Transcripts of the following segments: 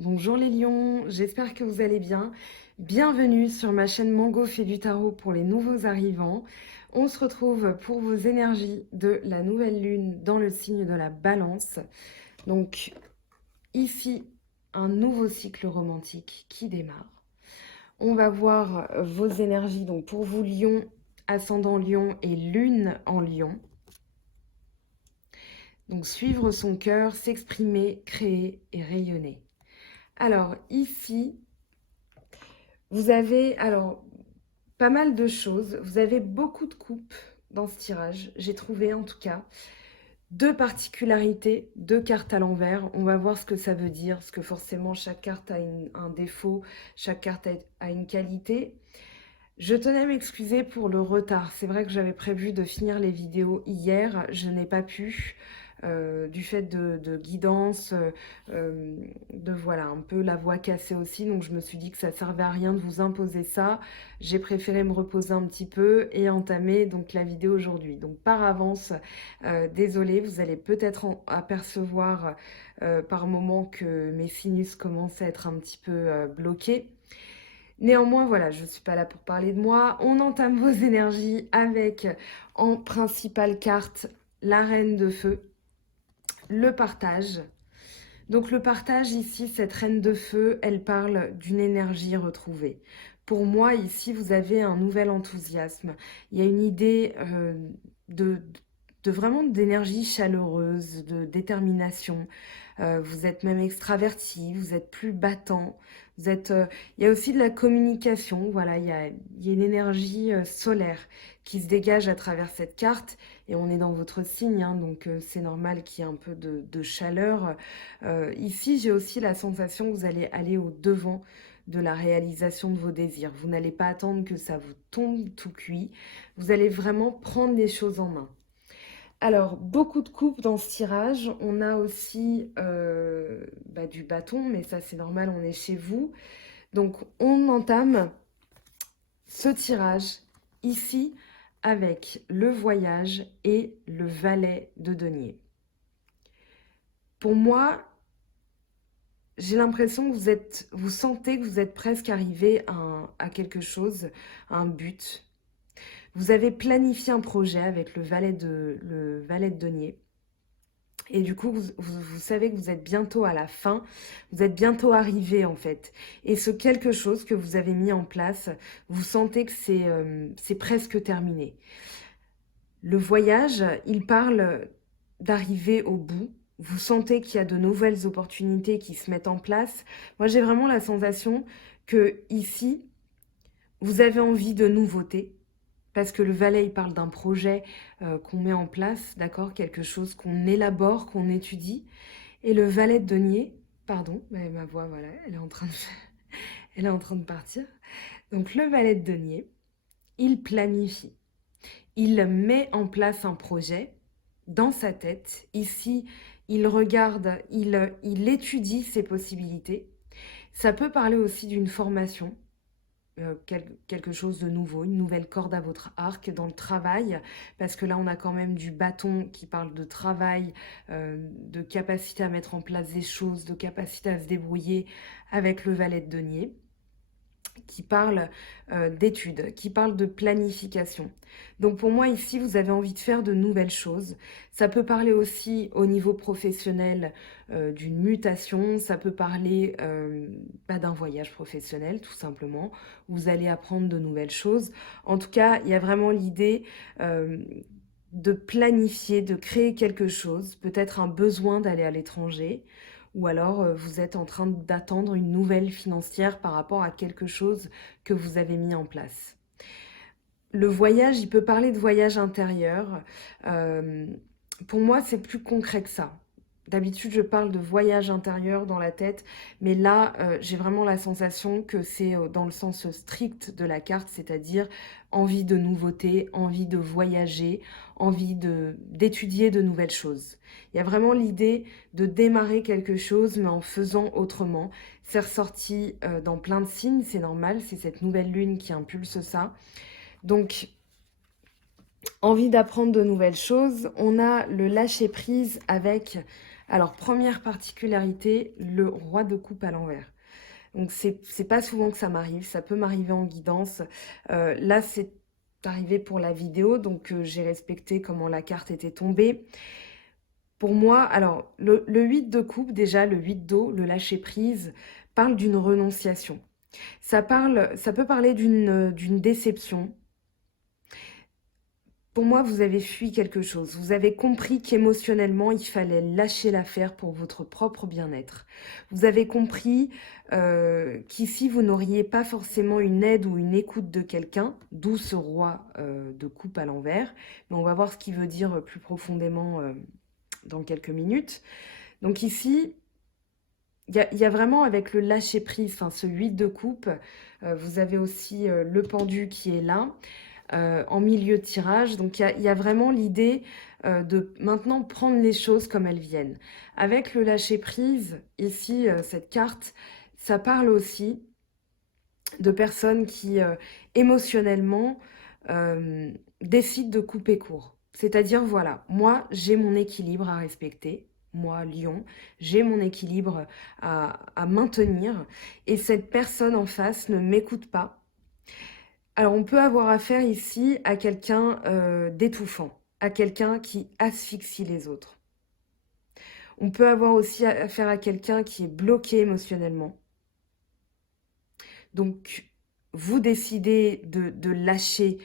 Bonjour les lions, j'espère que vous allez bien. Bienvenue sur ma chaîne Mango fait du tarot pour les nouveaux arrivants. On se retrouve pour vos énergies de la nouvelle lune dans le signe de la balance. Donc ici, un nouveau cycle romantique qui démarre. On va voir vos énergies donc pour vous lion, ascendant lion et lune en lion. Donc suivre son cœur, s'exprimer, créer et rayonner. Alors ici, vous avez pas mal de choses. Vous avez beaucoup de coupes dans ce tirage. J'ai trouvé en tout cas deux particularités, deux cartes à l'envers. On va voir ce que ça veut dire, parce que forcément chaque carte a un défaut, chaque carte a une qualité. Je tenais à m'excuser pour le retard. C'est vrai que j'avais prévu de finir les vidéos hier. Je n'ai pas pu. Du fait de guidance, de voilà, un peu la voix cassée aussi. Donc je me suis dit que ça servait à rien de vous imposer ça. J'ai préféré me reposer un petit peu et entamer donc la vidéo aujourd'hui. Donc par avance, désolée, vous allez peut-être apercevoir par moment que mes sinus commencent à être un petit peu bloqués. Néanmoins, voilà, je ne suis pas là pour parler de moi. On entame vos énergies avec, en principale carte, la reine de feu, le partage. Donc le partage ici, cette reine de feu, elle parle d'une énergie retrouvée. Pour moi, ici, vous avez un nouvel enthousiasme. Il y a une idée de, de vraiment d'énergie chaleureuse, de détermination. Vous êtes même extraverti, vous êtes plus battant. Vous êtes, il y a aussi de la communication. Voilà, il y a une énergie solaire qui se dégage à travers cette carte. Et on est dans votre signe, hein, donc c'est normal qu'il y ait un peu de chaleur. Ici, j'ai aussi la sensation que vous allez aller au devant de la réalisation de vos désirs. Vous n'allez pas attendre que ça vous tombe tout cuit. Vous allez vraiment prendre les choses en main. Alors, beaucoup de coupes dans ce tirage. On a aussi du bâton, mais ça c'est normal, on est chez vous. Donc, on entame ce tirage ici avec le voyage et le valet de denier. Pour moi, j'ai l'impression que vous sentez que vous êtes presque arrivé à quelque chose, à un but. Vous avez planifié un projet avec le valet de denier. Et du coup, vous savez que vous êtes bientôt à la fin, vous êtes bientôt arrivé en fait. Et ce quelque chose que vous avez mis en place, vous sentez que c'est presque terminé. Le voyage, il parle d'arriver au bout. Vous sentez qu'il y a de nouvelles opportunités qui se mettent en place. Moi, j'ai vraiment la sensation que ici, vous avez envie de nouveautés. Parce que le valet, il parle d'un projet qu'on met en place, d'accord? Quelque chose qu'on élabore, qu'on étudie. Et le valet de denier, pardon, ma voix, voilà, elle est en train de, elle est en train de partir. Donc le valet de denier, il planifie. Il met en place un projet dans sa tête. Ici, il regarde, il étudie ses possibilités. Ça peut parler aussi d'une formation, quelque chose de nouveau, une nouvelle corde à votre arc dans le travail, parce que là on a quand même du bâton qui parle de travail, de capacité à mettre en place des choses, de capacité à se débrouiller avec le valet de denier qui parle d'études, qui parle de planification. Donc pour moi ici, vous avez envie de faire de nouvelles choses. Ça peut parler aussi au niveau professionnel d'une mutation, ça peut parler d'un voyage professionnel tout simplement. Vous allez apprendre de nouvelles choses. En tout cas, il y a vraiment l'idée de planifier, de créer quelque chose, peut-être un besoin d'aller à l'étranger, ou alors vous êtes en train d'attendre une nouvelle financière par rapport à quelque chose que vous avez mis en place. Le voyage, il peut parler de voyage intérieur. Euh, pour moi, c'est plus concret que ça. D'habitude, je parle de voyage intérieur dans la tête, mais là, j'ai vraiment la sensation que c'est dans le sens strict de la carte, c'est-à-dire envie de nouveauté, envie de voyager, envie d'étudier de nouvelles choses. Il y a vraiment l'idée de démarrer quelque chose, mais en faisant autrement. C'est ressorti dans plein de signes, c'est normal, c'est cette nouvelle lune qui impulse ça. Donc, envie d'apprendre de nouvelles choses. On a le lâcher-prise avec Alors, première particularité, le roi de coupe à l'envers. Donc, c'est pas souvent que ça m'arrive, ça peut m'arriver en guidance. Là, c'est arrivé pour la vidéo, donc j'ai respecté comment la carte était tombée. Pour moi, alors, le 8 de coupe, déjà, le 8 d'eau, le lâcher-prise, parle d'une renonciation. Ça peut parler d'une déception. Pour moi, vous avez fui quelque chose. Vous avez compris qu'émotionnellement, il fallait lâcher l'affaire pour votre propre bien-être. Vous avez compris qu'ici, vous n'auriez pas forcément une aide ou une écoute de quelqu'un, d'où ce roi de coupe à l'envers. Mais on va voir ce qu'il veut dire plus profondément dans quelques minutes. Donc ici, il y a vraiment avec le lâcher-prise, enfin, ce 8 de coupe, vous avez aussi le pendu qui est là en milieu de tirage. Donc il y a vraiment l'idée de maintenant prendre les choses comme elles viennent. Avec le lâcher-prise, ici, cette carte, ça parle aussi de personnes qui émotionnellement décident de couper court. C'est-à-dire, voilà, moi j'ai mon équilibre à respecter. Moi, Lion, j'ai mon équilibre à maintenir et cette personne en face ne m'écoute pas. Alors, on peut avoir affaire ici à quelqu'un d'étouffant, à quelqu'un qui asphyxie les autres. On peut avoir aussi affaire à quelqu'un qui est bloqué émotionnellement. Donc, vous décidez de lâcher.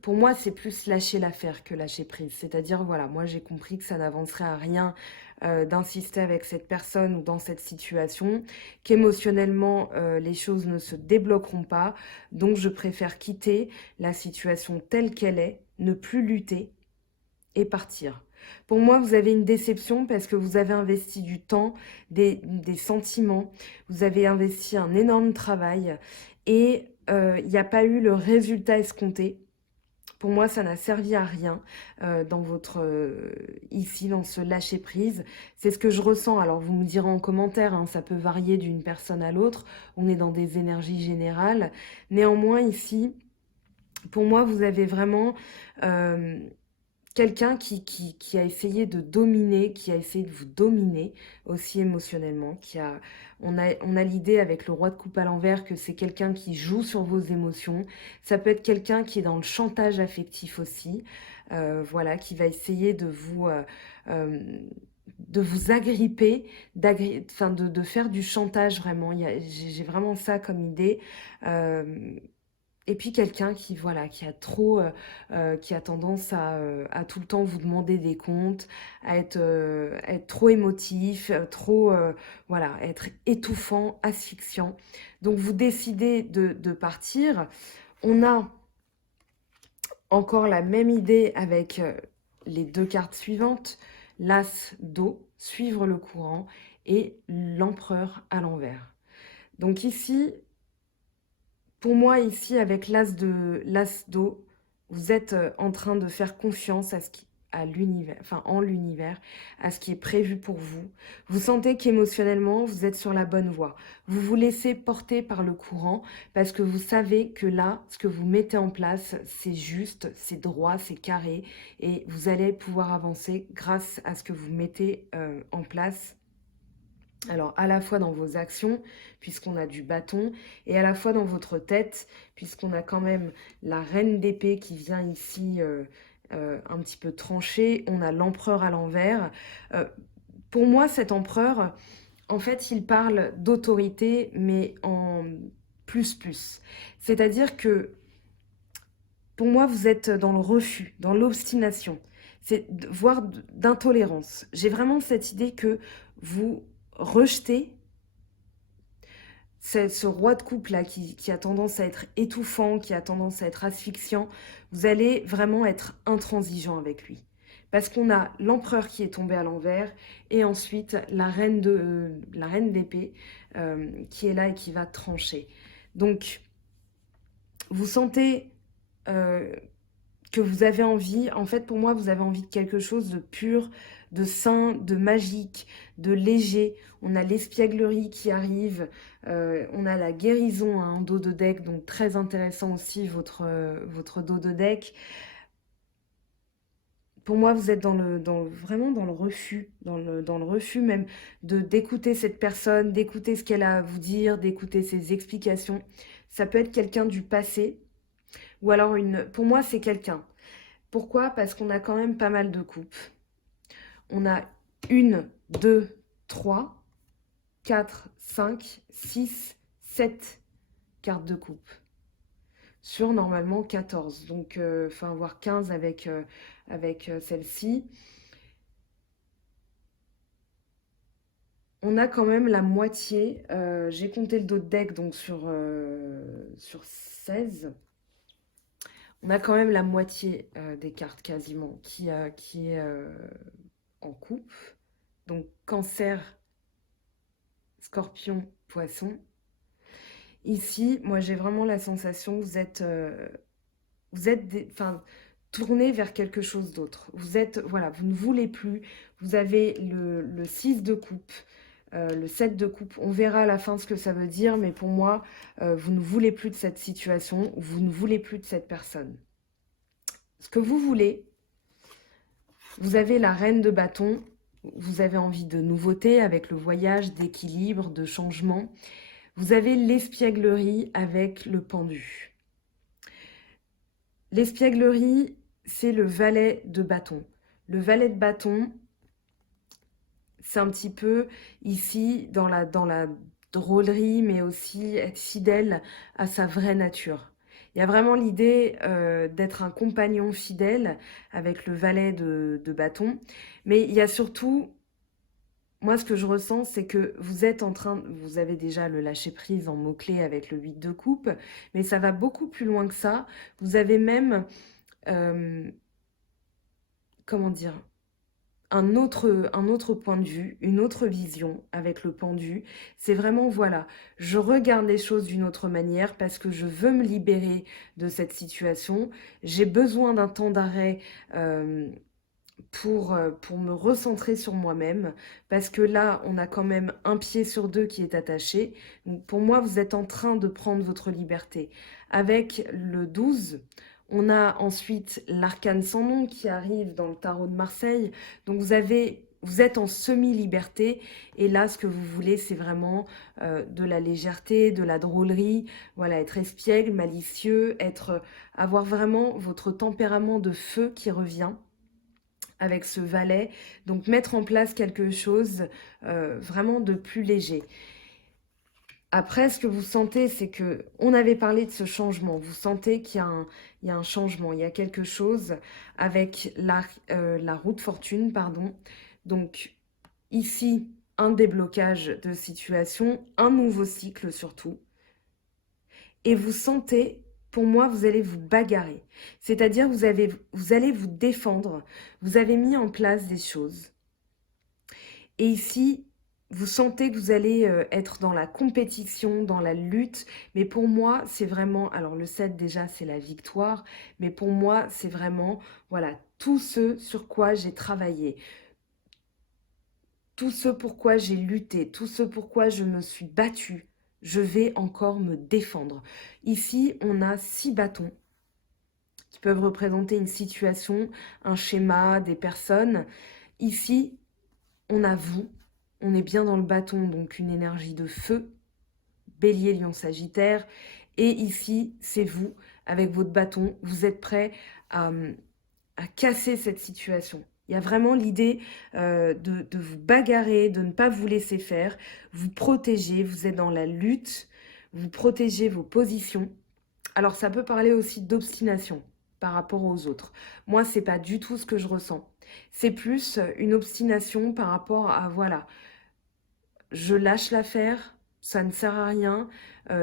Pour moi, c'est plus lâcher l'affaire que lâcher prise. C'est-à-dire, voilà, moi j'ai compris que ça n'avancerait à rien d'insister avec cette personne ou dans cette situation, qu'émotionnellement, les choses ne se débloqueront pas. Donc, je préfère quitter la situation telle qu'elle est, ne plus lutter et partir. Pour moi, vous avez une déception parce que vous avez investi du temps, des sentiments, vous avez investi un énorme travail et il n'y a pas eu le résultat escompté. Pour moi, ça n'a servi à rien dans ici, dans ce lâcher-prise. C'est ce que je ressens. Alors, vous me direz en commentaire, hein, ça peut varier d'une personne à l'autre. On est dans des énergies générales. Néanmoins, ici, pour moi, vous avez vraiment quelqu'un qui a essayé de dominer, qui a essayé de vous dominer aussi émotionnellement, on a l'idée avec le roi de coupe à l'envers que c'est quelqu'un qui joue sur vos émotions. Ça peut être quelqu'un qui est dans le chantage affectif aussi, voilà, qui va essayer euh, de vous agripper, enfin de faire du chantage vraiment. J'ai vraiment ça comme idée. Euh, et puis quelqu'un qui, voilà, qui a tendance à tout le temps vous demander des comptes, être trop émotif, voilà, être étouffant, asphyxiant. Donc vous décidez de partir. On a encore la même idée avec les deux cartes suivantes, l'as d'eau, suivre le courant, et l'empereur à l'envers. Donc ici, pour moi, ici, avec l'as d'eau, vous êtes en train de faire confiance à l'univers, enfin en l'univers, à ce qui est prévu pour vous. Vous sentez qu'émotionnellement, vous êtes sur la bonne voie. Vous vous laissez porter par le courant parce que vous savez que là, ce que vous mettez en place, c'est juste, c'est droit, c'est carré et vous allez pouvoir avancer grâce à ce que vous mettez en place. Alors, à la fois dans vos actions, puisqu'on a du bâton, et à la fois dans votre tête, puisqu'on a quand même la reine d'épée qui vient ici un petit peu trancher. On a l'empereur à l'envers. Euh, pour moi, cet empereur, en fait, il parle d'autorité, mais en plus plus. C'est-à-dire que, pour moi, vous êtes dans le refus, dans l'obstination, voire d'intolérance. J'ai vraiment cette idée que vous rejetez ce roi de coupe là qui a tendance à être étouffant, qui a tendance à être asphyxiant, vous allez vraiment être intransigeant avec lui. Parce qu'on a l'empereur qui est tombé à l'envers et ensuite la reine d'épée qui est là et qui va trancher. Donc, vous sentez euh, que vous avez envie, en fait pour moi vous avez envie de quelque chose de pur, de sain, de magique, de léger. On a l'espièglerie qui arrive, on a la guérison hein, en dos de deck, donc très intéressant aussi votre dos de deck. pour moi, vous êtes vraiment dans le refus, dans le refus même d'écouter cette personne, d'écouter ce qu'elle a à vous dire, d'écouter ses explications. Ça peut être quelqu'un du passé, ou alors pour moi, c'est quelqu'un. Pourquoi? Parce qu'on a quand même pas mal de coupes. On a 1, 2, 3, 4, 5, 6, 7 cartes de coupe. Sur normalement 14, donc enfin voire 15 avec, celle-ci. On a quand même la moitié, j'ai compté le dos de deck donc sur 16. On a quand même la moitié des cartes quasiment qui est en coupe. Donc Cancer, Scorpion, Poisson. Ici, moi j'ai vraiment la sensation que vous êtes tourné vers quelque chose d'autre. Voilà, vous ne voulez plus. Vous avez le 6 de coupe, le 7 de coupe. On verra à la fin ce que ça veut dire, mais pour moi, vous ne voulez plus de cette situation, vous ne voulez plus de cette personne. Ce que vous voulez, vous avez la reine de bâton, vous avez envie de nouveautés avec le voyage, d'équilibre, de changement. Vous avez l'espièglerie avec le pendu. L'espièglerie, c'est le valet de bâton. Le valet de bâton, c'est un petit peu ici dans la drôlerie, mais aussi être fidèle à sa vraie nature. Il y a vraiment l'idée d'être un compagnon fidèle avec le valet de bâton, mais il y a surtout, moi ce que je ressens, c'est que vous avez déjà le lâcher-prise en mots-clés avec le 8 de coupe, mais ça va beaucoup plus loin que ça. Vous avez même, comment dire, un autre point de vue, une autre vision avec le pendu. C'est vraiment, voilà, je regarde les choses d'une autre manière parce que je veux me libérer de cette situation. J'ai besoin d'un temps d'arrêt pour me recentrer sur moi-même, parce que là, on a quand même un pied sur deux qui est attaché. Donc pour moi, vous êtes en train de prendre votre liberté. Avec le 12, on a ensuite l'arcane sans nom qui arrive dans le tarot de Marseille. Donc vous êtes en semi-liberté, et là, ce que vous voulez, c'est vraiment de la légèreté, de la drôlerie, voilà, être espiègle, malicieux, avoir vraiment votre tempérament de feu qui revient avec ce valet, donc mettre en place quelque chose vraiment de plus léger. Après, ce que vous sentez, c'est que on avait parlé de ce changement. Vous sentez qu'il y a un changement, il y a quelque chose avec la roue de fortune, pardon. Donc ici, un déblocage de situation, un nouveau cycle surtout. Et vous sentez, pour moi, vous allez vous bagarrer. C'est-à-dire, vous allez vous défendre. Vous avez mis en place des choses. Et ici, vous sentez que vous allez être dans la compétition, dans la lutte. Mais pour moi, c'est vraiment... Alors, le 7, déjà, c'est la victoire. Mais pour moi, c'est vraiment, voilà, tout ce sur quoi j'ai travaillé. Tout ce pourquoi j'ai lutté. Tout ce pourquoi je me suis battue. Je vais encore me défendre. Ici, on a 6 bâtons qui peuvent représenter une situation, un schéma, des personnes. Ici, on a vous. On est bien dans le bâton, donc une énergie de feu. Bélier, Lion, Sagittaire. Et ici, c'est vous, avec votre bâton. Vous êtes prêt à casser cette situation. Il y a vraiment l'idée de vous bagarrer, de ne pas vous laisser faire, vous protéger, vous êtes dans la lutte, vous protégez vos positions. Alors ça peut parler aussi d'obstination par rapport aux autres. Moi, c'est pas du tout ce que je ressens. C'est plus une obstination par rapport à, voilà, je lâche l'affaire, ça ne sert à rien,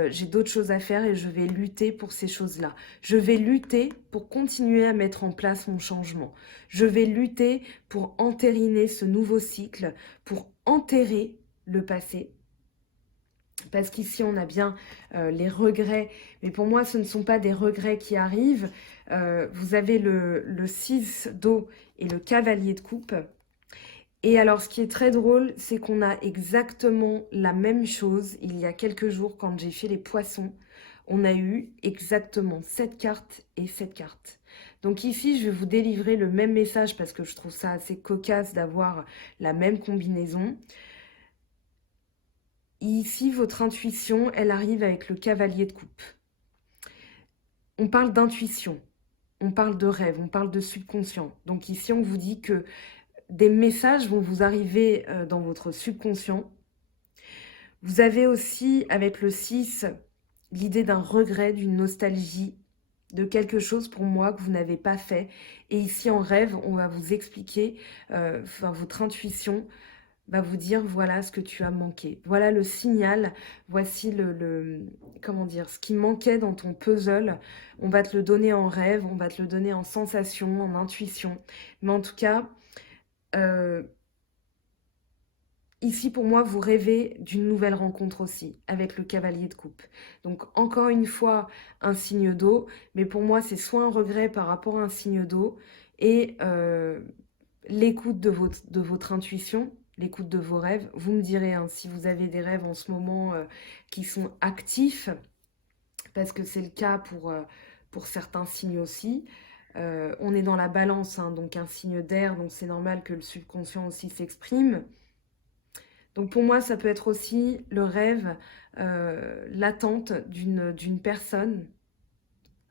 j'ai d'autres choses à faire et je vais lutter pour ces choses-là. Je vais lutter pour continuer à mettre en place mon changement. Je vais lutter pour entériner ce nouveau cycle, pour enterrer le passé. Parce qu'ici, on a bien les regrets, mais pour moi, ce ne sont pas des regrets qui arrivent. Vous avez le 6 d'eau et le cavalier de coupe. Et alors, ce qui est très drôle, c'est qu'on a exactement la même chose. Il y a quelques jours, quand j'ai fait les poissons, on a eu exactement cette carte et cette carte. Donc ici, je vais vous délivrer le même message parce que je trouve ça assez cocasse d'avoir la même combinaison. Ici, votre intuition, elle arrive avec le cavalier de coupe. On parle d'intuition, on parle de rêve, on parle de subconscient. Donc ici, on vous dit que des messages vont vous arriver dans votre subconscient. Vous avez aussi, avec le 6, l'idée d'un regret, d'une nostalgie, de quelque chose pour moi que vous n'avez pas fait. Et ici, en rêve, on va vous expliquer, votre intuition va vous dire, voilà ce que tu as manqué. Voilà le signal, voici comment dire, ce qui manquait dans ton puzzle. On va te le donner en rêve, on va te le donner en sensation, en intuition. Mais en tout cas, ici, pour moi, vous rêvez d'une nouvelle rencontre aussi, avec le cavalier de coupe. Donc, encore une fois, un signe d'eau, mais pour moi, c'est soit un regret par rapport à un signe d'eau et l'écoute de votre intuition, l'écoute de vos rêves. Vous me direz, hein, si vous avez des rêves en ce moment qui sont actifs, parce que c'est le cas pour certains signes aussi. On est dans la balance, hein, donc un signe d'air, donc c'est normal que le subconscient aussi s'exprime. Donc pour moi, ça peut être aussi le rêve, l'attente d'une personne.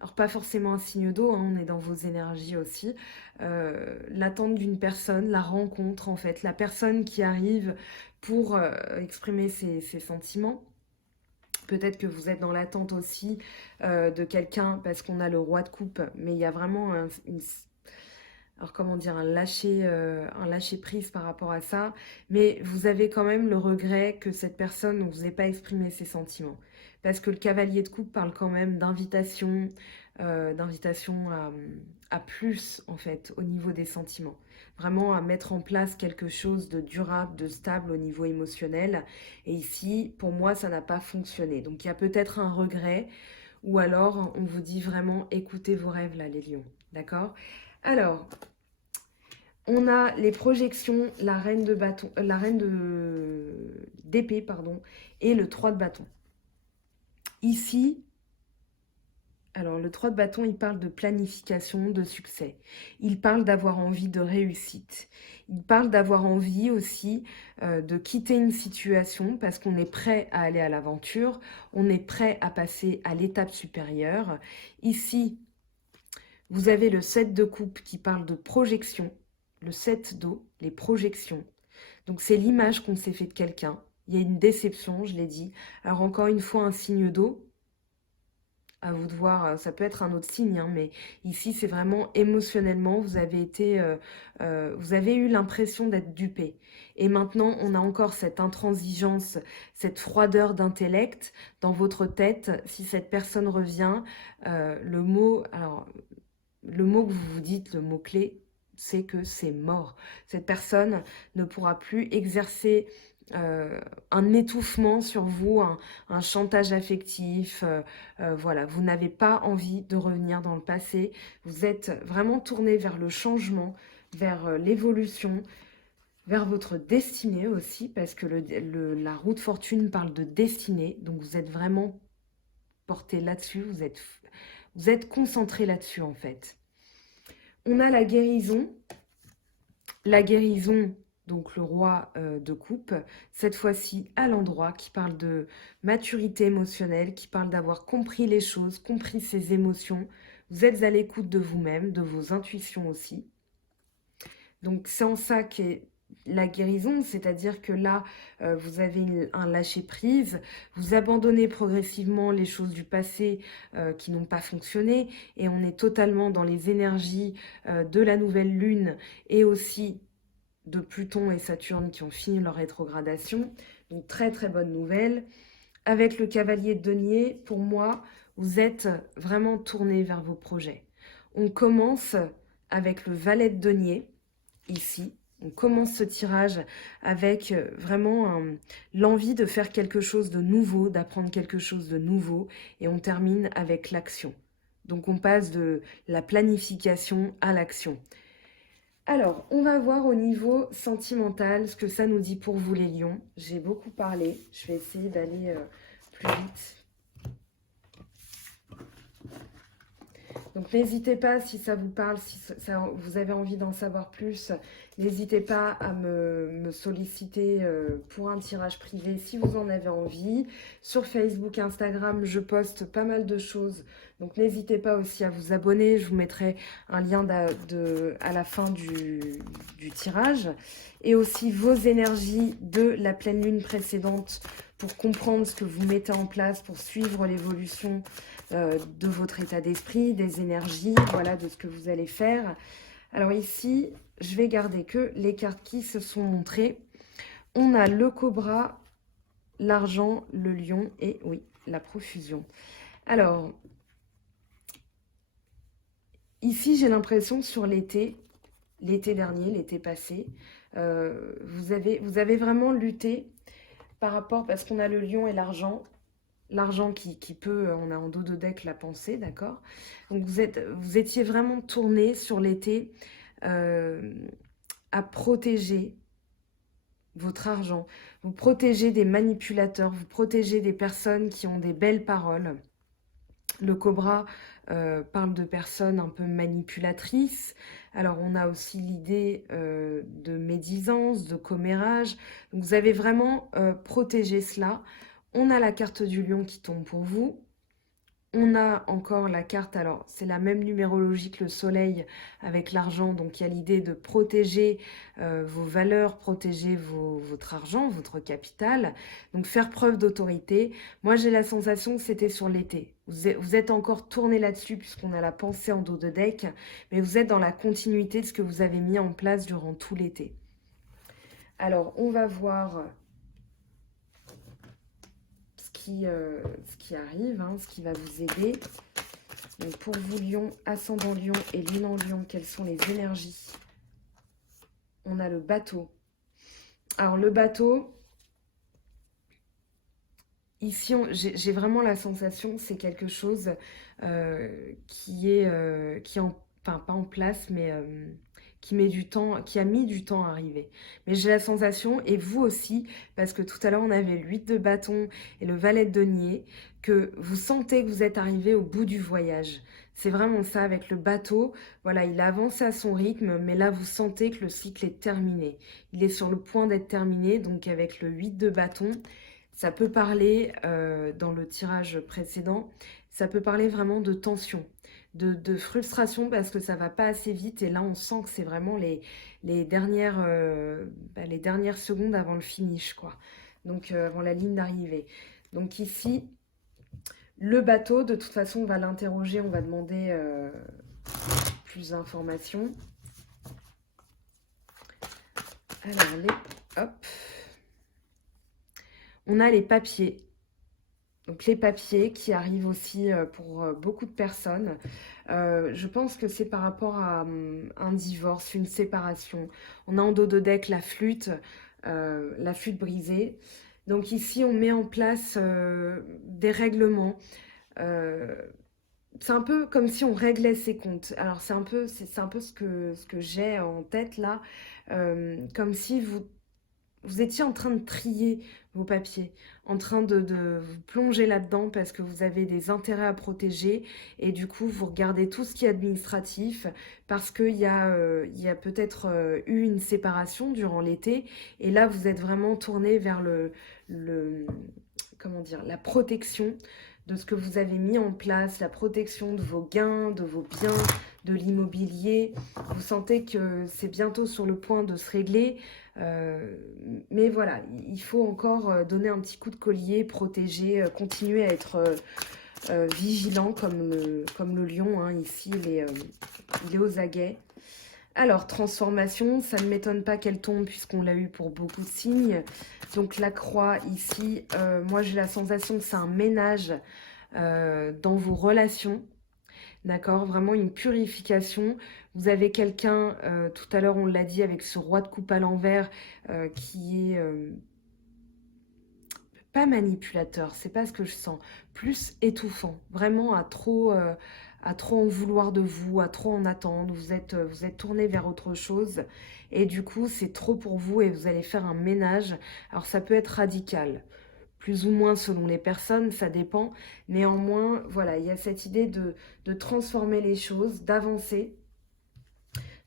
Alors pas forcément un signe d'eau, hein, on est dans vos énergies aussi. L'attente d'une personne, la rencontre en fait, la personne qui arrive pour exprimer ses sentiments. Peut-être que vous êtes dans l'attente aussi de quelqu'un parce qu'on a le roi de coupe, mais il y a vraiment alors comment dire, un lâcher prise par rapport à ça, mais vous avez quand même le regret que cette personne ne vous ait pas exprimé ses sentiments. Parce que le cavalier de coupe parle quand même d'invitation, à plus en fait au niveau des sentiments. Vraiment à mettre en place quelque chose de durable, de stable au niveau émotionnel. Et ici, pour moi, ça n'a pas fonctionné. Donc il y a peut-être un regret ou alors on vous dit vraiment écoutez vos rêves là les lions. D'accord? Alors, on a les projections, la reine de bâton, d'épée, pardon, et le 3 de bâton. Ici, alors le 3 de bâton, il parle de planification, de succès. Il parle d'avoir envie de réussite. Il parle d'avoir envie aussi de quitter une situation parce qu'on est prêt à aller à l'aventure, on est prêt à passer à l'étape supérieure. Ici, vous avez le 7 de coupe qui parle de projection. Le 7 d'eau, les projections. Donc c'est l'image qu'on s'est fait de quelqu'un. Il y a une déception, je l'ai dit. Alors encore une fois, un signe d'eau. À vous de voir, ça peut être un autre signe, hein, mais ici c'est vraiment émotionnellement, vous avez vous avez eu l'impression d'être dupé. Et maintenant, on a encore cette intransigeance, cette froideur d'intellect dans votre tête. Si cette personne revient, le mot que vous vous dites, le mot-clé, c'est que c'est mort. Cette personne ne pourra plus exercer un étouffement sur vous, un chantage affectif. Voilà, vous n'avez pas envie de revenir dans le passé. Vous êtes vraiment tourné vers le changement, vers l'évolution, vers votre destinée aussi, parce que la roue de fortune parle de destinée. Donc vous êtes vraiment porté là-dessus, vous êtes concentré là-dessus en fait. On a la guérison, donc le roi de coupe, cette fois-ci à l'endroit, qui parle de maturité émotionnelle, qui parle d'avoir compris les choses, compris ses émotions. Vous êtes à l'écoute de vous-même, de vos intuitions aussi. Donc c'est en ça qu'est la guérison, c'est-à-dire que là, vous avez un lâcher-prise, vous abandonnez progressivement les choses du passé qui n'ont pas fonctionné, et on est totalement dans les énergies de la nouvelle lune et aussi de Pluton et Saturne qui ont fini leur rétrogradation. Donc très très bonne nouvelle. Avec le cavalier de denier, pour moi, vous êtes vraiment tourné vers vos projets. On commence avec le valet de denier, ici. On commence ce tirage avec vraiment l'envie de faire quelque chose de nouveau, d'apprendre quelque chose de nouveau. Et on termine avec l'action. Donc on passe de la planification à l'action. Alors, on va voir au niveau sentimental ce que ça nous dit pour vous les lions. J'ai beaucoup parlé, je vais essayer d'aller plus vite. Donc n'hésitez pas, si ça vous parle, si vous avez envie d'en savoir plus, n'hésitez pas à me solliciter pour un tirage privé si vous en avez envie. Sur Facebook, Instagram, je poste pas mal de choses. Donc n'hésitez pas aussi à vous abonner. Je vous mettrai un lien à la fin du tirage. Et aussi vos énergies de la pleine lune précédente pour comprendre ce que vous mettez en place, pour suivre l'évolution de votre état d'esprit, des énergies, voilà, de ce que vous allez faire. Alors ici, je vais garder que les cartes qui se sont montrées. On a le cobra, l'argent, le lion et oui, la profusion. Alors, ici, j'ai l'impression sur l'été dernier, l'été passé, vous avez vraiment lutté par rapport, parce qu'on a le lion et l'argent, qui peut, on a en dos de deck la pensée, d'accord? Donc vous étiez vraiment tourné sur l'été à protéger votre argent, vous protégez des manipulateurs, vous protégez des personnes qui ont des belles paroles. Le cobra parle de personnes un peu manipulatrices. Alors, on a aussi l'idée de médisance, de commérage. Donc, vous avez vraiment protégé cela. On a la carte du lion qui tombe pour vous. On a encore la carte, alors c'est la même numérologie que le soleil avec l'argent, donc il y a l'idée de protéger vos valeurs, protéger votre argent, votre capital, donc faire preuve d'autorité. Moi j'ai la sensation que c'était sur l'été. Vous êtes encore tourné là-dessus puisqu'on a la pensée en dos de deck, mais vous êtes dans la continuité de ce que vous avez mis en place durant tout l'été. Alors on va voir ce qui arrive, hein, ce qui va vous aider. Donc pour vous, Lion, ascendant Lion et lune en Lion, quelles sont les énergies? On a le bateau. Alors le bateau, ici, j'ai vraiment la sensation, c'est quelque chose qui enfin pas en place, mais qui met du temps, qui a mis du temps à arriver. Mais j'ai la sensation, et vous aussi, parce que tout à l'heure on avait le 8 de bâton et le valet de denier, que vous sentez que vous êtes arrivé au bout du voyage. C'est vraiment ça avec le bateau. Voilà, il a avancé à son rythme, mais là vous sentez que le cycle est terminé. Il est sur le point d'être terminé, donc avec le 8 de bâton, ça peut parler, dans le tirage précédent, ça peut parler vraiment de tension, de frustration parce que ça va pas assez vite. Et là, on sent que c'est vraiment les dernières secondes avant le finish, quoi. Donc, avant la ligne d'arrivée. Donc ici, le bateau, de toute façon, on va l'interroger, on va demander plus d'informations. Alors, hop. On a les papiers. Donc les papiers qui arrivent aussi pour beaucoup de personnes. Je pense que c'est par rapport à un divorce, une séparation. On a en dos de deck la flûte brisée. Donc ici, on met en place des règlements. C'est un peu comme si on réglait ses comptes. Alors c'est un peu ce que j'ai en tête là. Comme si vous étiez en train de trier vos papiers, en train de vous plonger là-dedans parce que vous avez des intérêts à protéger et du coup, vous regardez tout ce qui est administratif parce qu'il il y a peut-être eu une séparation durant l'été et là, vous êtes vraiment tourné vers comment dire, la protection de ce que vous avez mis en place, la protection de vos gains, de vos biens, de l'immobilier. Vous sentez que c'est bientôt sur le point de se régler. Mais voilà, il faut encore donner un petit coup de collier, protéger, continuer à être vigilant comme le lion. Hein, ici, il est aux aguets. Alors, transformation, ça ne m'étonne pas qu'elle tombe puisqu'on l'a eu pour beaucoup de signes. Donc, la croix ici, moi j'ai la sensation que c'est un ménage dans vos relations. D'accord, vraiment une purification. Vous avez quelqu'un, tout à l'heure on l'a dit, avec ce roi de coupe à l'envers, qui est pas manipulateur, c'est pas ce que je sens, plus étouffant, vraiment à trop en vouloir de vous, à trop en attendre. Vous êtes tourné vers autre chose et du coup c'est trop pour vous et vous allez faire un ménage. Alors ça peut être radical. plus ou moins selon les personnes, ça dépend. Néanmoins, voilà, il y a cette idée de transformer les choses, d'avancer,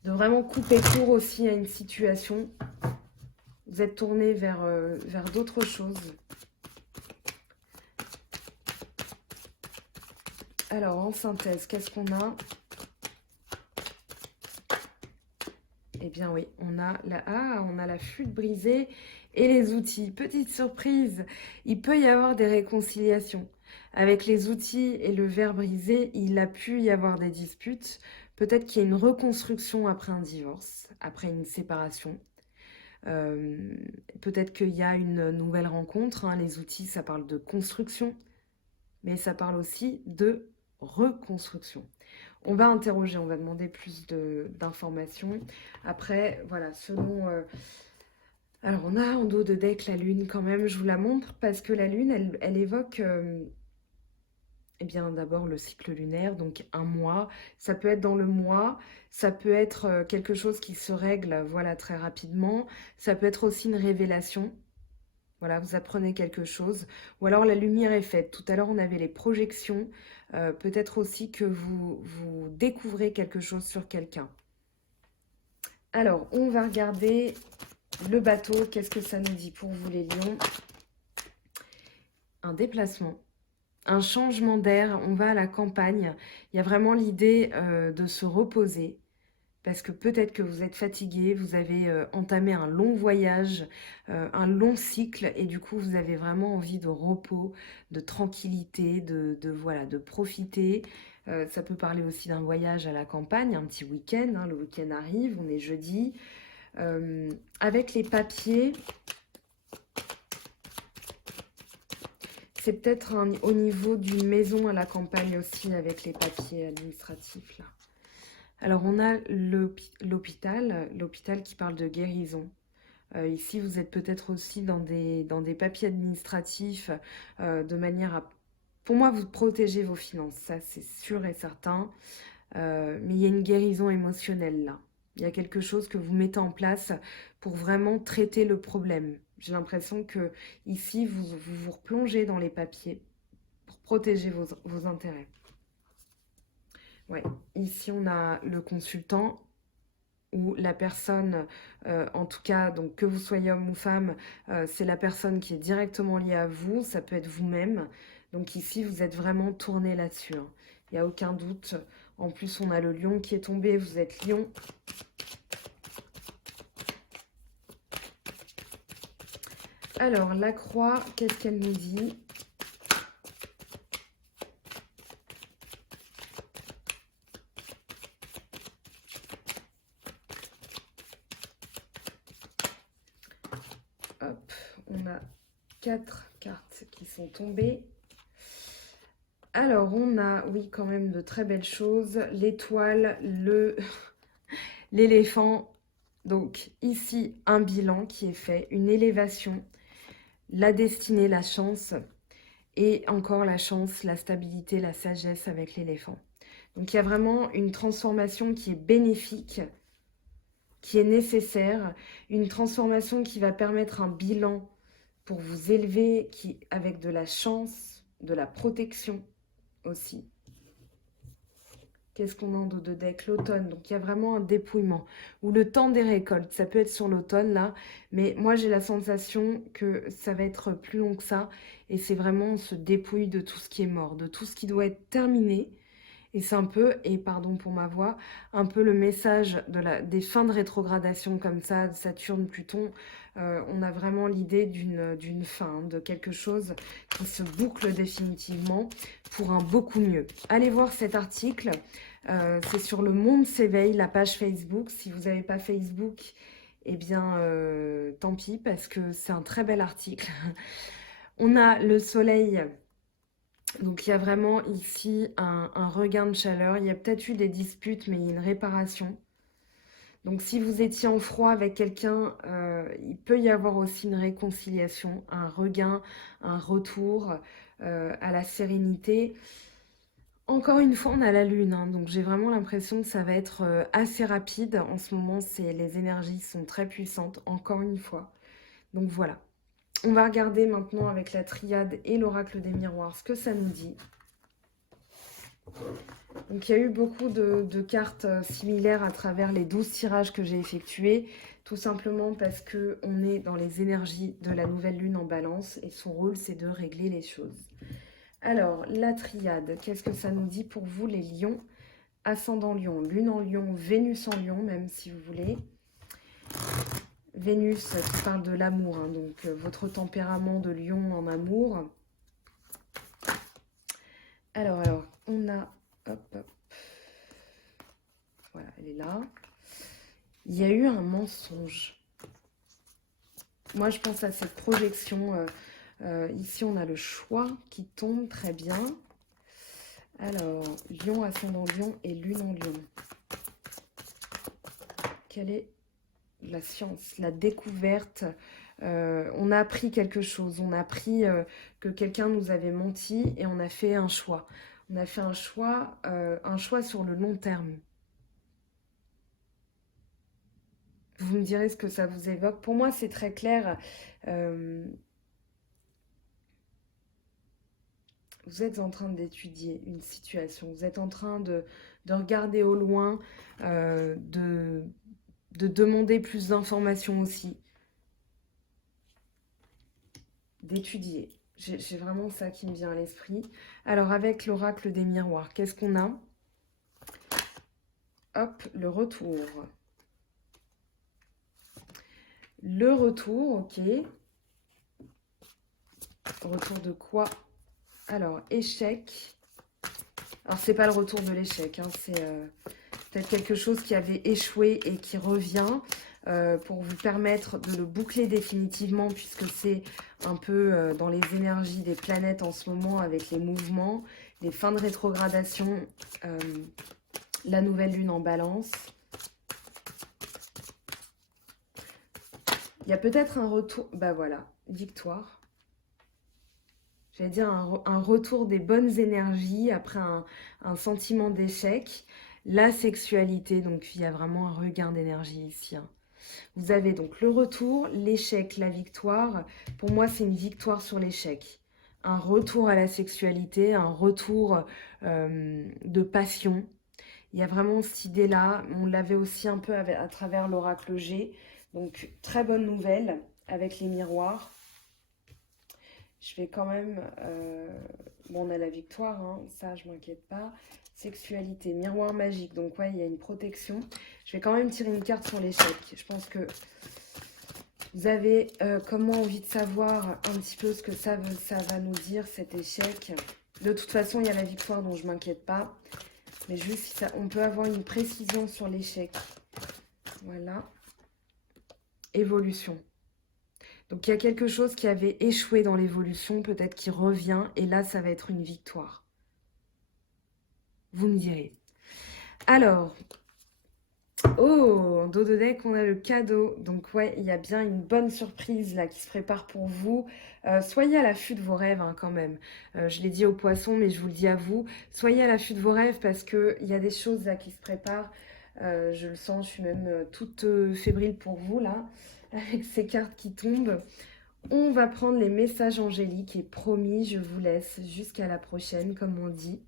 de vraiment couper court aussi à une situation. Vous êtes tourné vers d'autres choses. Alors, en synthèse, qu'est-ce qu'on a? Eh bien oui, on a la flûte brisée et les outils. Petite surprise, il peut y avoir des réconciliations. Avec les outils et le verre brisé, il a pu y avoir des disputes. Peut-être qu'il y a une reconstruction après un divorce, après une séparation. Euh, Peut-être qu'il y a une nouvelle rencontre, hein. Les outils, ça parle de construction, mais ça parle aussi de reconstruction. On va interroger, on va demander plus d'informations. Après, voilà, selon... alors, on a en dos de deck la lune quand même, je vous la montre, parce que la lune, elle évoque... eh bien, d'abord le cycle lunaire, donc un mois. Ça peut être dans le mois, ça peut être quelque chose qui se règle, voilà, très rapidement. Ça peut être aussi une révélation. Voilà, vous apprenez quelque chose. Ou alors la lumière est faite. Tout à l'heure, on avait les projections. Peut-être aussi que vous découvrez quelque chose sur quelqu'un. Alors, on va regarder le bateau. Qu'est-ce que ça nous dit pour vous, les lions? Un déplacement. Un changement d'air, on va à la campagne. Il y a vraiment l'idée de se reposer parce que peut-être que vous êtes fatigué, vous avez entamé un long voyage, un long cycle et du coup vous avez vraiment envie de repos, de tranquillité, voilà, de profiter. Ça peut parler aussi d'un voyage à la campagne, un petit week-end, hein, le week-end arrive, on est jeudi. Avec les papiers, c'est peut-être au niveau d'une maison à la campagne aussi avec les papiers administratifs là. Alors on a l'hôpital qui parle de guérison. Ici vous êtes peut-être aussi dans des papiers administratifs de manière à, pour moi, vous protégez vos finances, ça c'est sûr et certain. Mais il y a une guérison émotionnelle là. Il y a quelque chose que vous mettez en place pour vraiment traiter le problème. J'ai l'impression que ici, vous replongez dans les papiers pour protéger vos intérêts. Ouais. Ici, on a le consultant ou la personne, en tout cas, donc que vous soyez homme ou femme, c'est la personne qui est directement liée à vous. Ça peut être vous-même. Donc ici, vous êtes vraiment tourné là-dessus, hein. Il n'y a aucun doute. En plus, on a le lion qui est tombé. Vous êtes lion. Alors, la croix, qu'est-ce qu'elle nous dit? Hop, on a 4 cartes qui sont tombées. Alors, on a, oui, quand même de très belles choses. L'étoile, l'éléphant. Donc, ici, un bilan qui est fait, une élévation, la destinée, la chance, et encore la chance, la stabilité, la sagesse avec l'éléphant. Donc, il y a vraiment une transformation qui est bénéfique, qui est nécessaire, une transformation qui va permettre un bilan pour vous élever, avec de la chance, de la protection aussi. Qu'est-ce qu'on a en dos de deck? L'automne, donc il y a vraiment un dépouillement. Ou le temps des récoltes, ça peut être sur l'automne là, mais moi j'ai la sensation que ça va être plus long que ça. Et c'est vraiment on se dépouille de tout ce qui est mort, de tout ce qui doit être terminé. Et c'est un peu, et pardon pour ma voix, un peu le message des fins de rétrogradation comme ça, Saturne, Pluton. On a vraiment l'idée d'une fin, de quelque chose qui se boucle définitivement pour un beaucoup mieux. Allez voir cet article, c'est sur Le Monde s'éveille, la page Facebook. Si vous n'avez pas Facebook, eh bien tant pis parce que c'est un très bel article. On a le soleil. Donc il y a vraiment ici un regain de chaleur. Il y a peut-être eu des disputes, mais il y a une réparation. Donc si vous étiez en froid avec quelqu'un, il peut y avoir aussi une réconciliation, un regain, un retour à la sérénité. Encore une fois, on a la lune, hein, donc j'ai vraiment l'impression que ça va être assez rapide. En ce moment, les énergies sont très puissantes, encore une fois. Donc voilà. On va regarder maintenant avec la triade et l'oracle des miroirs ce que ça nous dit. Donc, il y a eu beaucoup de cartes similaires à travers les 12 tirages que j'ai effectués, tout simplement parce qu'on est dans les énergies de la nouvelle lune en balance et son rôle, c'est de régler les choses. Alors, la triade, qu'est-ce que ça nous dit pour vous, les lions? Ascendant lion, lune en lion, Vénus en lion, même si vous voulez. Vénus qui parle de l'amour, hein, donc votre tempérament de lion en amour. Alors, on a... Hop. Voilà, elle est là. Il y a eu un mensonge. Moi, je pense à cette projection. Ici, on a le choix qui tombe très bien. Alors, lion, ascendant lion et lune en lion. Quelle est la science, la découverte? On a appris quelque chose. On a appris que quelqu'un nous avait menti et on a fait un choix. On a fait un choix sur le long terme. Vous me direz ce que ça vous évoque. Pour moi, c'est très clair. Vous êtes en train d'étudier une situation. Vous êtes en train de regarder au loin, de demander plus d'informations aussi. D'étudier. J'ai vraiment ça qui me vient à l'esprit. Alors, avec l'oracle des miroirs, qu'est-ce qu'on a? Hop, le retour. Le retour, ok. Retour de quoi? Alors, échec. Alors, c'est pas le retour de l'échec, hein, c'est peut-être quelque chose qui avait échoué et qui revient pour vous permettre de le boucler définitivement, puisque c'est un peu dans les énergies des planètes en ce moment, avec les mouvements, les fins de rétrogradation, la nouvelle lune en balance. Il y a peut-être un retour, bah voilà, victoire. J'allais dire un retour des bonnes énergies après un sentiment d'échec. La sexualité, donc il y a vraiment un regain d'énergie ici. Hein. Vous avez donc le retour, l'échec, la victoire. Pour moi, c'est une victoire sur l'échec. Un retour à la sexualité, un retour de passion. Il y a vraiment cette idée-là. On l'avait aussi un peu à travers l'oracle G. Donc, très bonne nouvelle avec les miroirs. Je vais quand même... bon, on a la victoire, hein, ça, je m'inquiète pas. Sexualité, miroir magique. Donc, ouais, il y a une protection. Je vais quand même tirer une carte sur l'échec. Je pense que vous avez comment envie de savoir un petit peu ce que ça va nous dire, cet échec. De toute façon, il y a la victoire, donc je ne m'inquiète pas. Mais juste, si ça, on peut avoir une précision sur l'échec. Voilà. Évolution. Donc, il y a quelque chose qui avait échoué dans l'évolution, peut-être qui revient, et là, ça va être une victoire. Vous me direz. Alors, oh, en dos de deck, on a le cadeau. Donc, ouais, il y a bien une bonne surprise là qui se prépare pour vous. Soyez à l'affût de vos rêves hein, quand même. Je l'ai dit aux poissons, mais je vous le dis à vous. Soyez à l'affût de vos rêves parce qu'il y a des choses là qui se préparent. Je le sens, je suis même toute fébrile pour vous là, avec ces cartes qui tombent. On va prendre les messages angéliques et promis, je vous laisse jusqu'à la prochaine, comme on dit.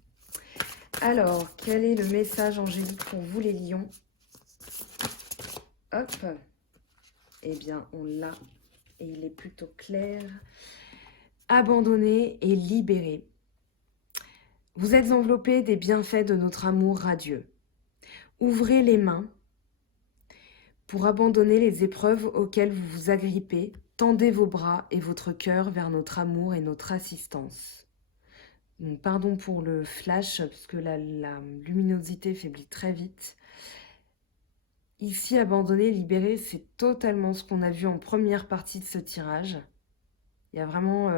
Alors, quel est le message angélique pour vous les lions? Hop. Eh bien, on l'a et il est plutôt clair. Abandonné et libéré. Vous êtes enveloppé des bienfaits de notre amour radieux. Ouvrez les mains pour abandonner les épreuves auxquelles vous vous agrippez. Tendez vos bras et votre cœur vers notre amour et notre assistance. Donc, pardon pour le flash, parce que la luminosité faiblit très vite. Ici, abandonner, libérer, c'est totalement ce qu'on a vu en première partie de ce tirage. Il y a vraiment...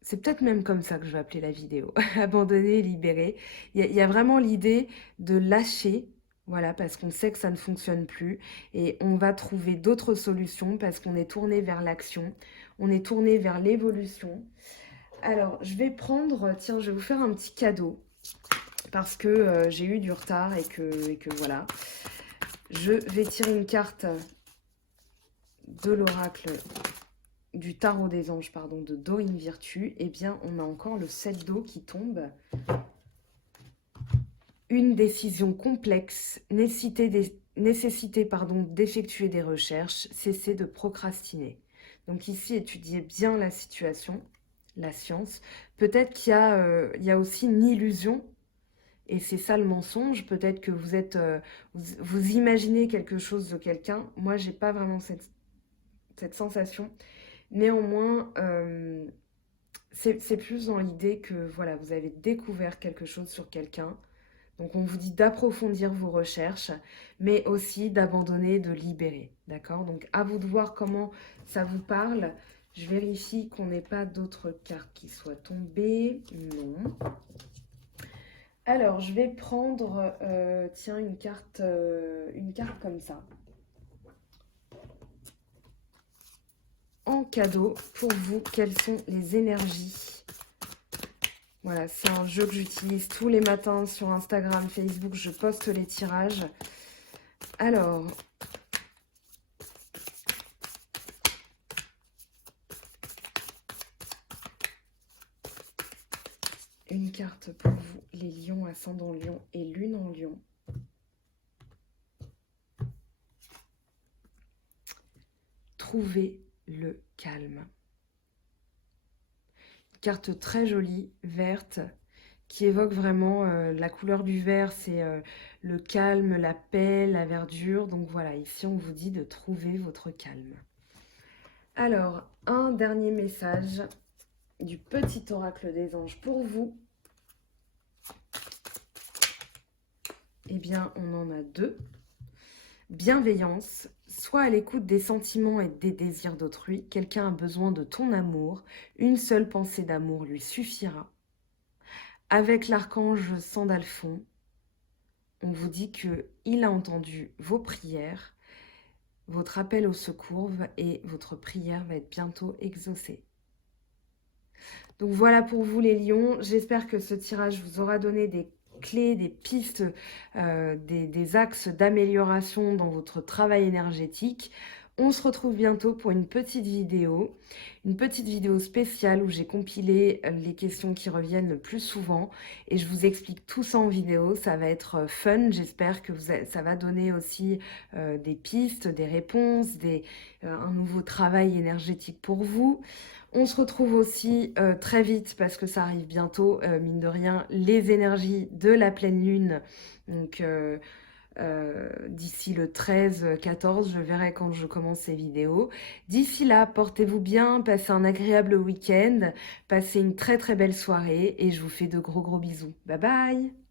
c'est peut-être même comme ça que je vais appeler la vidéo. Abandonner, libérer. Il y a vraiment l'idée de lâcher, voilà, parce qu'on sait que ça ne fonctionne plus. Et on va trouver d'autres solutions parce qu'on est tourné vers l'action. On est tourné vers l'évolution. Alors, je vais prendre... Tiens, je vais vous faire un petit cadeau. Parce que j'ai eu du retard et que voilà. Je vais tirer une carte de l'oracle du tarot des anges, pardon, de Dorine Virtue, eh bien, on a encore le 7 d'eau qui tombe. Une décision complexe, nécessité d'effectuer des recherches, cesser de procrastiner. Donc ici, étudiez bien la situation, la science. Peut-être qu'il y a aussi une illusion, et c'est ça le mensonge. Peut-être que vous imaginez quelque chose de quelqu'un. Moi, j'ai pas vraiment cette sensation. Néanmoins, c'est plus dans l'idée que voilà, vous avez découvert quelque chose sur quelqu'un. Donc on vous dit d'approfondir vos recherches, mais aussi d'abandonner, de libérer. D'accord? Donc à vous de voir comment ça vous parle. Je vérifie qu'on n'ait pas d'autres cartes qui soient tombées. Non. Alors je vais prendre, tiens, une carte comme ça. En cadeau pour vous, quelles sont les énergies? Voilà, c'est un jeu que j'utilise tous les matins sur Instagram, Facebook, je poste les tirages. Alors, une carte pour vous, les lions, ascendant lion et lune en lion. Trouvez le calme. Carte très jolie, verte, qui évoque vraiment la couleur du vert, c'est le calme, la paix, la verdure. Donc voilà, ici on vous dit de trouver votre calme. Alors, un dernier message du petit oracle des anges pour vous. Eh bien, on en a deux. Bienveillance, sois à l'écoute des sentiments et des désirs d'autrui. Quelqu'un a besoin de ton amour. Une seule pensée d'amour lui suffira. Avec l'archange Sandalphon, on vous dit qu'il a entendu vos prières, votre appel au secours et votre prière va être bientôt exaucée. Donc voilà pour vous les lions. J'espère que ce tirage vous aura donné des clés, des pistes, des axes d'amélioration dans votre travail énergétique. On se retrouve bientôt pour une petite vidéo spéciale où j'ai compilé les questions qui reviennent le plus souvent et je vous explique tout ça en vidéo. Ça va être fun, j'espère que ça va donner aussi des pistes, des réponses, un nouveau travail énergétique pour vous. On se retrouve aussi très vite parce que ça arrive bientôt, mine de rien, les énergies de la pleine lune. Donc d'ici le 13-14, je verrai quand je commence ces vidéos. D'ici là, portez-vous bien, passez un agréable week-end, passez une très très belle soirée et je vous fais de gros bisous. Bye bye!